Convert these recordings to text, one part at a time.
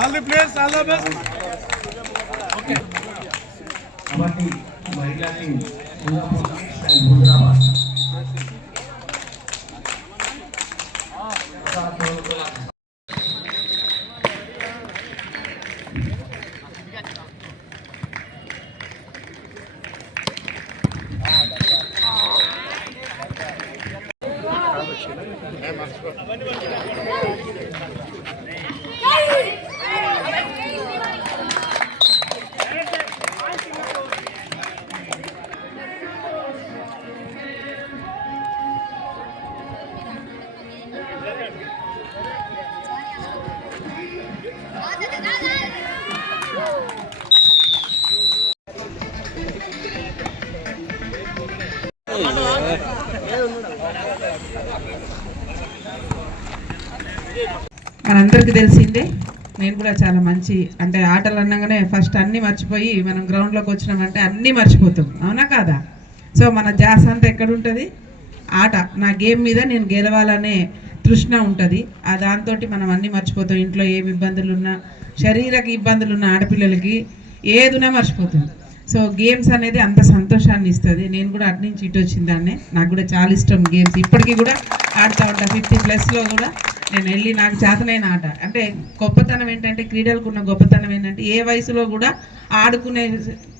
All the players, all the best. Okay. Kabaddi Mahila team, Singapore and Hyderabad. మనందరికీ తెలిసిందే. నేను కూడా చాలా మంచి అంటే ఆటలు అనగానే ఫస్ట్ అన్నీ మర్చిపోయి మనం గ్రౌండ్లోకి వచ్చినామంటే అన్నీ మర్చిపోతాం, అవునా కాదా? సో మన ధ్యాస అంతా ఎక్కడుంటుంది? ఆట, నా గేమ్ మీద నేను గెలవాలనే తృష్ణ ఉంటుంది. ఆ దాంతో మనం అన్నీ మర్చిపోతాం. ఇంట్లో ఏమి ఇబ్బందులు ఉన్నా, శరీరక ఇబ్బందులు ఉన్న ఆడపిల్లలకి ఏదున్నా మర్చిపోతుంది. సో గేమ్స్ అనేది అంత సంతోషాన్ని ఇస్తుంది. నేను కూడా అటు నుంచి ఇటు వచ్చిన దాన్నే, నాకు కూడా చాలా ఇష్టం గేమ్స్. ఇప్పటికీ కూడా ఆడుతూ ఉంటాను. 50+ కూడా నేను వెళ్ళి నాకు చేతనైన ఆట అంటే గొప్పతనం ఏంటంటే, క్రీడలకు ఉన్న గొప్పతనం ఏంటంటే ఏ వయసులో కూడా ఆడుకునే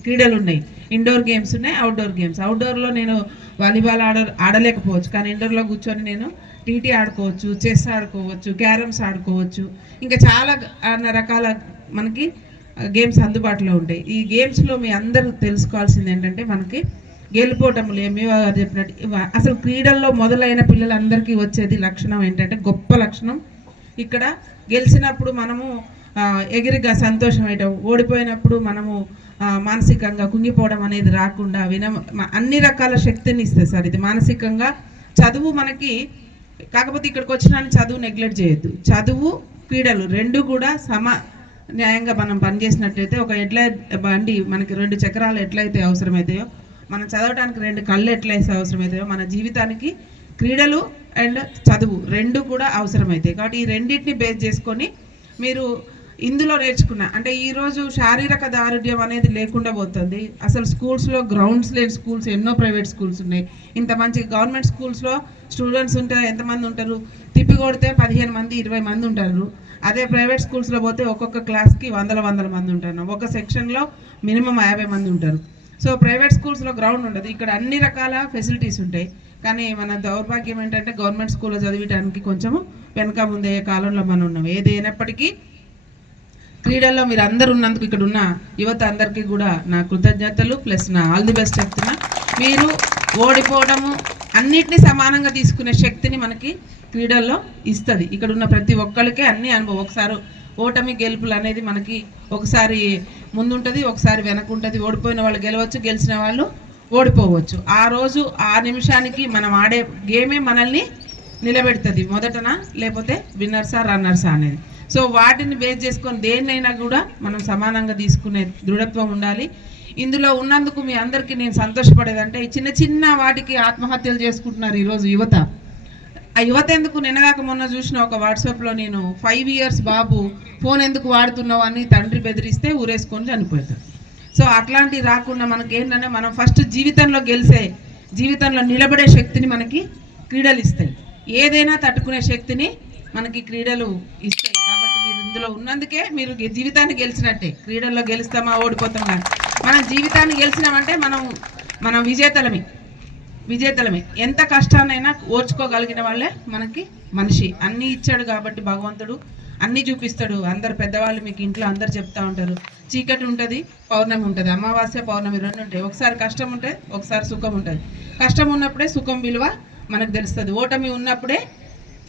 క్రీడలు ఉన్నాయి. ఇండోర్ గేమ్స్ ఉన్నాయి, అవుట్డోర్ గేమ్స్. అవుట్డోర్లో నేను వాలీబాల్ ఆడలేకపోవచ్చు, కానీ ఇండోర్లో కూర్చొని నేను టీటీ ఆడుకోవచ్చు, చెస్ ఆడుకోవచ్చు, క్యారమ్స్ ఆడుకోవచ్చు, ఇంకా చాలా రకాల మనకి గేమ్స్ అందుబాటులో ఉంటాయి. ఈ గేమ్స్లో మీ అందరూ తెలుసుకోవాల్సింది ఏంటంటే, మనకి గెలుపోవటములు ఏమేవో చెప్పినట్టు అసలు క్రీడల్లో మొదలైన పిల్లలందరికీ వచ్చేది లక్షణం ఏంటంటే, గొప్ప లక్షణం ఇక్కడ గెలిచినప్పుడు మనము ఎగిరిగా సంతోషం అయ్యటం, ఓడిపోయినప్పుడు మనము మానసికంగా కుంగిపోవడం అనేది రాకుండా అన్ని రకాల శక్తిని ఇస్తుంది సార్ ఇది. మానసికంగా చదువు మనకి, కాకపోతే ఇక్కడికి వచ్చిన చదువు నెగ్లెక్ట్ చేయొద్దు. చదువు క్రీడలు రెండు కూడా న్యాయంగా మనం పనిచేసినట్టయితే, ఒక ఎడ్ల బండి మనకి 2 చక్రాలు ఎట్లయితే అవసరమవుతాయో, మనం చదవడానికి 2 కళ్ళు ఎట్లయితే అవసరమవుతాయో, మన జీవితానికి క్రీడలు అండ్ చదువు రెండు కూడా అవసరమవుతాయి. కాబట్టి ఈ రెండింటిని బేస్ చేసుకొని మీరు ఇందులో నేర్చుకున్న అంటే ఈరోజు శారీరక దారుఢ్యం అనేది లేకుండా పోతుంది. అసలు స్కూల్స్లో గ్రౌండ్స్ లేని స్కూల్స్ ఎన్నో ప్రైవేట్ స్కూల్స్ ఉన్నాయి. ఇంత మంచి గవర్నమెంట్ స్కూల్స్లో స్టూడెంట్స్ ఉంటే ఎంతమంది ఉంటారు? తిప్పి కొడితే 15 మంది 20 మంది ఉంటారు. అదే ప్రైవేట్ స్కూల్స్లో పోతే ఒక్కొక్క క్లాస్కి వందల మంది ఉంటారు. ఒక సెక్షన్లో మినిమం 50 మంది ఉంటారు. సో ప్రైవేట్ స్కూల్స్లో గ్రౌండ్ ఉండదు. ఇక్కడ అన్ని రకాల ఫెసిలిటీస్ ఉంటాయి. కానీ మన దౌర్భాగ్యం ఏంటంటే, గవర్నమెంట్ స్కూల్లో చదివడానికి కొంచెము వెనక ముందే కాలంలో మనం ఉన్నాం. ఏదైనప్పటికీ క్రీడల్లో మీరు అందరు ఉన్నందుకు, ఇక్కడ ఉన్న యువత అందరికీ కూడా నా కృతజ్ఞతలు ప్లస్ నా ఆల్ ది బెస్ట్ చెప్తున్నా. మీరు ఓడిపోవడము అన్నిటినీ సమానంగా తీసుకునే శక్తిని మనకి క్రీడల్లో ఇస్తుంది. ఇక్కడ ఉన్న ప్రతి ఒక్కరికే అన్ని అనుభవం. ఒకసారి ఓటమి గెలుపులు అనేది మనకి ఒకసారి ముందుంటుంది, ఒకసారి వెనక ఉంటుంది. ఓడిపోయిన వాళ్ళు గెలవచ్చు, గెలిచిన వాళ్ళు ఓడిపోవచ్చు. ఆ రోజు ఆ నిమిషానికి మనం ఆడే గేమే మనల్ని నిలబెడుతుంది, మొదటనా లేకపోతే విన్నర్సా రన్నర్సా అనేది. సో వాటిని బేస్ చేసుకొని దేన్నైనా కూడా మనం సమానంగా తీసుకునే దృఢత్వం ఉండాలి. ఇందులో ఉన్నందుకు మీ అందరికీ నేను సంతోషపడేదంటే, చిన్న చిన్న వాటికి ఆత్మహత్యలు చేసుకుంటున్నారు ఈరోజు యువత. ఆ యువత ఎందుకు, నిన్నగాక మొన్న చూసిన ఒక వాట్సాప్లో నేను 5 years బాబు ఫోన్ ఎందుకు వాడుతున్నావు అని తండ్రి బెదిరిస్తే ఊరేసుకొని చనిపోతాడు. సో అట్లాంటివి రాకుండా మనకి ఏంటంటే, మనం ఫస్ట్ జీవితంలో గెలిసే, జీవితంలో నిలబడే శక్తిని మనకి క్రీడలు ఇస్తాయి. ఏదైనా తట్టుకునే శక్తిని మనకి క్రీడలు ఇస్తాయి. కాబట్టి మీరు ఇందులో ఉన్నందుకే మీరు జీవితాన్ని గెలిచినట్టే. క్రీడల్లో గెలుస్తామా ఓడిపోతాం కానీ మనం జీవితాన్ని గెలిచినామంటే మనం విజేతలమే. ఎంత కష్టాన్నైనా ఓర్చుకోగలిగిన వాళ్ళే మనకి మనిషి. అన్నీ ఇచ్చాడు కాబట్టి భగవంతుడు అన్నీ చూపిస్తాడు. అందరు పెద్దవాళ్ళు మీకు ఇంట్లో అందరు చెప్తా ఉంటారు, చీకటి ఉంటుంది, పౌర్ణమి ఉంటుంది, అమావాస్య పౌర్ణమి 2 ఉంటాయి. ఒకసారి కష్టం ఉంటుంది, ఒకసారి సుఖం ఉంటుంది. కష్టం ఉన్నప్పుడే సుఖం విలువ మనకు తెలుస్తుంది, ఓటమి ఉన్నప్పుడే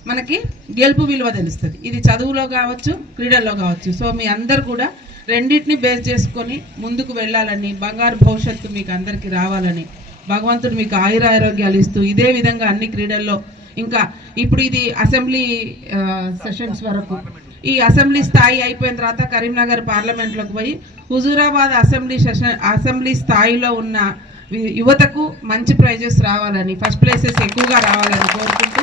మనకి గెలుపు విలువ తెలుస్తుంది. ఇది చదువులో కావచ్చు, క్రీడల్లో కావచ్చు. సో మీ అందరు కూడా రెండింటిని బేస్ చేసుకొని ముందుకు వెళ్ళాలని, బంగారు భవిష్యత్తు మీకు అందరికీ రావాలని, భగవంతుడు మీకు ఆయురారోగ్యాలు ఇస్తూ ఇదే విధంగా అన్ని క్రీడల్లో ఇంకా ఇప్పుడు ఇది అసెంబ్లీ సెషన్స్ వరకు ఈ అసెంబ్లీ స్థాయి అయిపోయిన తర్వాత కరీంనగర్ పార్లమెంట్లోకి పోయి హుజూరాబాద్ అసెంబ్లీ స్థాయిలో ఉన్న యువతకు మంచి ప్రైజెస్ రావాలని, ఫస్ట్ ప్లేసెస్ ఎక్కువగా రావాలని కోరుకుంటూ